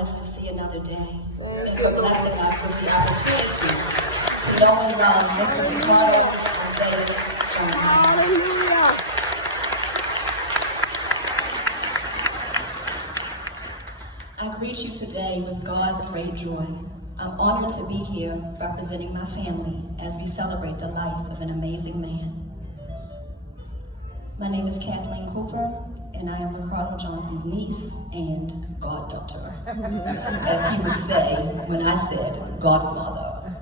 us to see another day and for blessing us with the opportunity to know and love Mr. Ricardo Isaiah Johnson. Hallelujah. I greet you today with God's great joy. I'm honored to be here representing my family as we celebrate the life of an amazing man. My name is Kathleen Cooper, and I am Ricardo Johnson's niece and goddaughter, as he would say when I said godfather.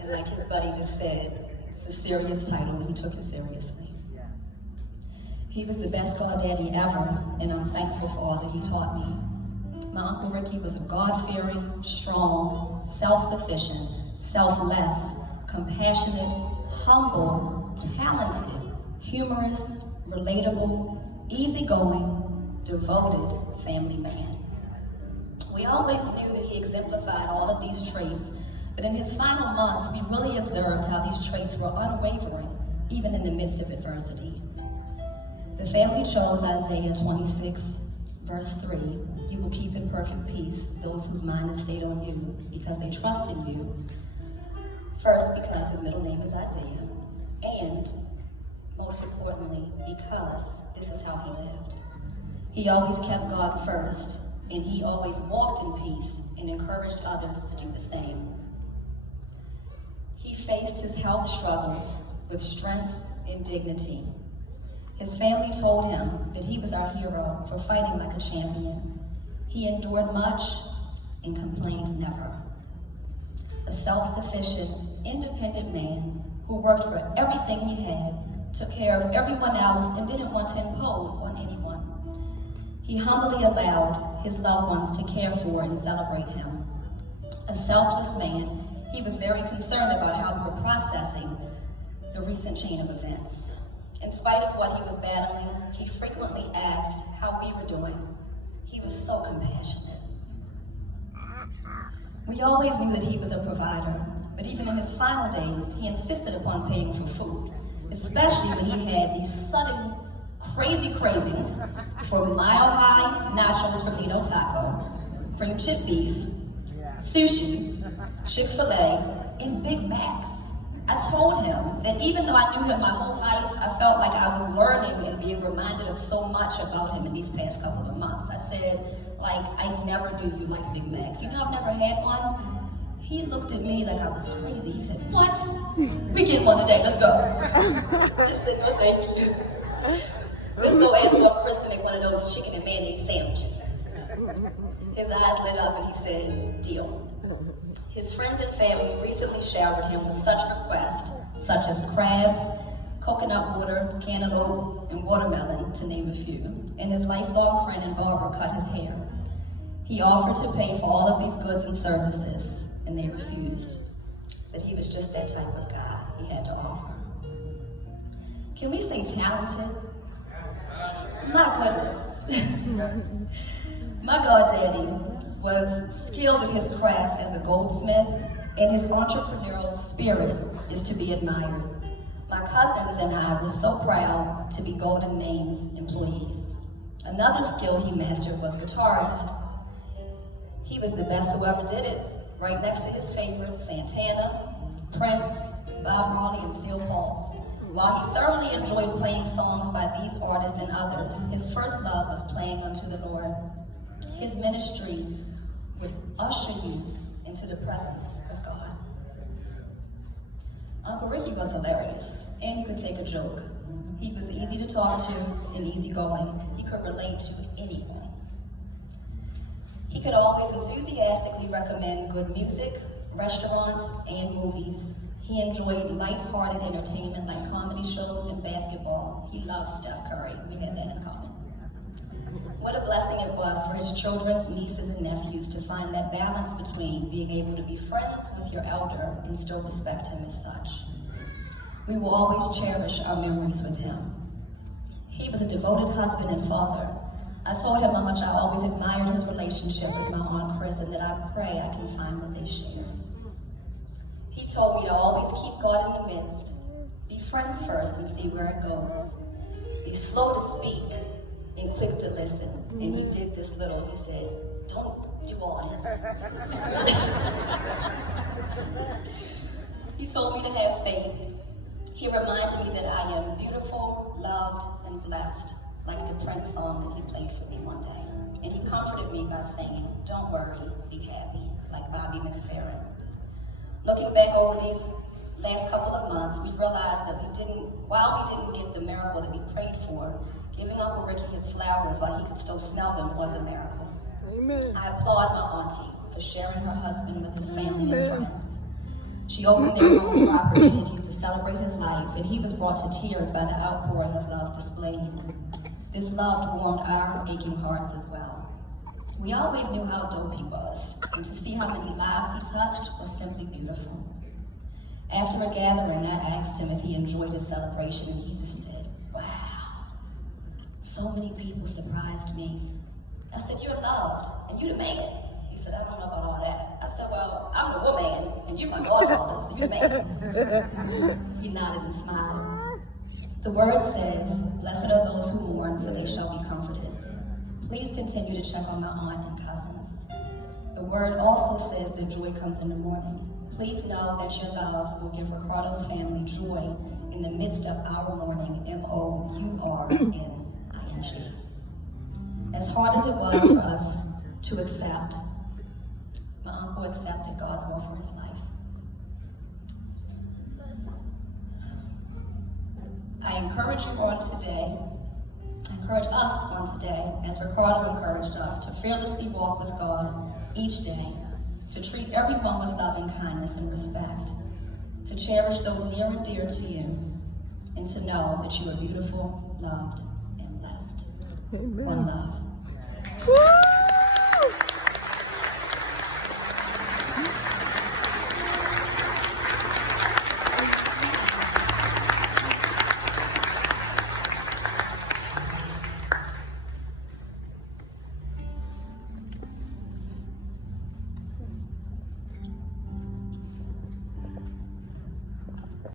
And like his buddy just said, it's a serious title, and he took it seriously. He was the best goddaddy ever, and I'm thankful for all that he taught me. My Uncle Ricky was a God-fearing, strong, self-sufficient, selfless, compassionate, humble, talented, humorous, relatable, easygoing, devoted family man. We always knew that he exemplified all of these traits, but in his final months, we really observed how these traits were unwavering, even in the midst of adversity. The family chose Isaiah 26, verse 3, "You will keep in perfect peace those whose mind is stayed on you, because they trust in you." First, because his middle name is Isaiah, and most importantly, because this is how he lived. He always kept God first, and he always walked in peace and encouraged others to do the same. He faced his health struggles with strength and dignity. His family told him that he was our hero for fighting like a champion. He endured much and complained never. A self-sufficient, independent man who worked for everything he had, took care of everyone else, and didn't want to impose on anyone. He humbly allowed his loved ones to care for and celebrate him. A selfless man, he was very concerned about how we were processing the recent chain of events. In spite of what he was battling, he frequently asked how we were doing. He was so compassionate. We always knew that he was a provider, but even in his final days, he insisted upon paying for food, especially when he had these sudden, crazy cravings for mile-high nachos from Nino Taco, cream chip beef, sushi, Chick-fil-A, and Big Macs. I told him that even though I knew him my whole life, I felt like I was learning and being reminded of so much about him in these past couple of months. I said, I never knew you liked Big Macs. You know, I've never had one. He looked at me like I was crazy. He said, "What? We get one today, let's go." I said, "No, thank you. Let's go ask Lord Chris to make one of those chicken and mayonnaise sandwiches." His eyes lit up and he said, "Deal." His friends and family recently showered him with such requests, such as crabs, coconut water, cantaloupe, and watermelon, to name a few. And his lifelong friend and barber cut his hair. He offered to pay for all of these goods and services, and they refused. But he was just that type of guy. He had to offer. Can we say talented? My goodness. My goddaddy was skilled at his craft as a goldsmith, and his entrepreneurial spirit is to be admired. My cousins and I were so proud to be Golden Names employees. Another skill he mastered was guitarist. He was the best who ever did it, right next to his favorites, Santana, Prince, Bob Marley, and Steel Pulse. While he thoroughly enjoyed playing songs by these artists and others, his first love was playing unto the Lord. His ministry would usher you into the presence of God. Uncle Ricky was hilarious, and you could take a joke. He was easy to talk to and easygoing. He could relate to anyone. He could always enthusiastically recommend good music, restaurants, and movies. He enjoyed light-hearted entertainment like comedy shows and basketball. He loved Steph Curry. We had that in common. What a blessing it was for his children, nieces, and nephews to find that balance between being able to be friends with your elder and still respect him as such. We will always cherish our memories with him. He was a devoted husband and father. I told him how much I always admired his relationship with my Aunt Chris, and that I pray I can find what they share. He told me to always keep God in the midst, be friends first and see where it goes, be slow to speak and quick to listen. And he did this little, he said, don't do all this. He told me to have faith. He reminded me that I am beautiful, loved, and blessed, like the Prince song that he played for me one day. And he comforted me by saying, don't worry, be happy, like Bobby McFerrin. Looking back over these last couple of months, we realized that while we didn't get the miracle that we prayed for, giving Uncle Ricky his flowers while he could still smell them was a miracle. Amen. I applaud my auntie for sharing her husband with his family and friends. She opened their home for opportunities to celebrate his life, and he was brought to tears by the outpouring of love displayed. This love warmed our aching hearts as well. We always knew how dope he was, and to see how many lives he touched was simply beautiful. After a gathering, I asked him if he enjoyed his celebration, and he just said, wow, so many people surprised me. I said, you're loved, and you the man. He said, I don't know about all that. I said, well, I'm the woman, and you're my godfather, so you're the man. He nodded and smiled. The word says, blessed are those who mourn, for they shall be comforted. Please continue to check on my aunt and cousins. The word also says that joy comes in the morning. Please know that your love will give Ricardo's family joy in the midst of our mourning, M-O-U-R-N-I-N-G. As hard as it was for us to accept, my uncle accepted God's will for his life. I encourage us on today, as Ricardo encouraged us, to fearlessly walk with God each day, to treat everyone with loving kindness and respect, to cherish those near and dear to you, and to know that you are beautiful, loved, and blessed. Amen. One love.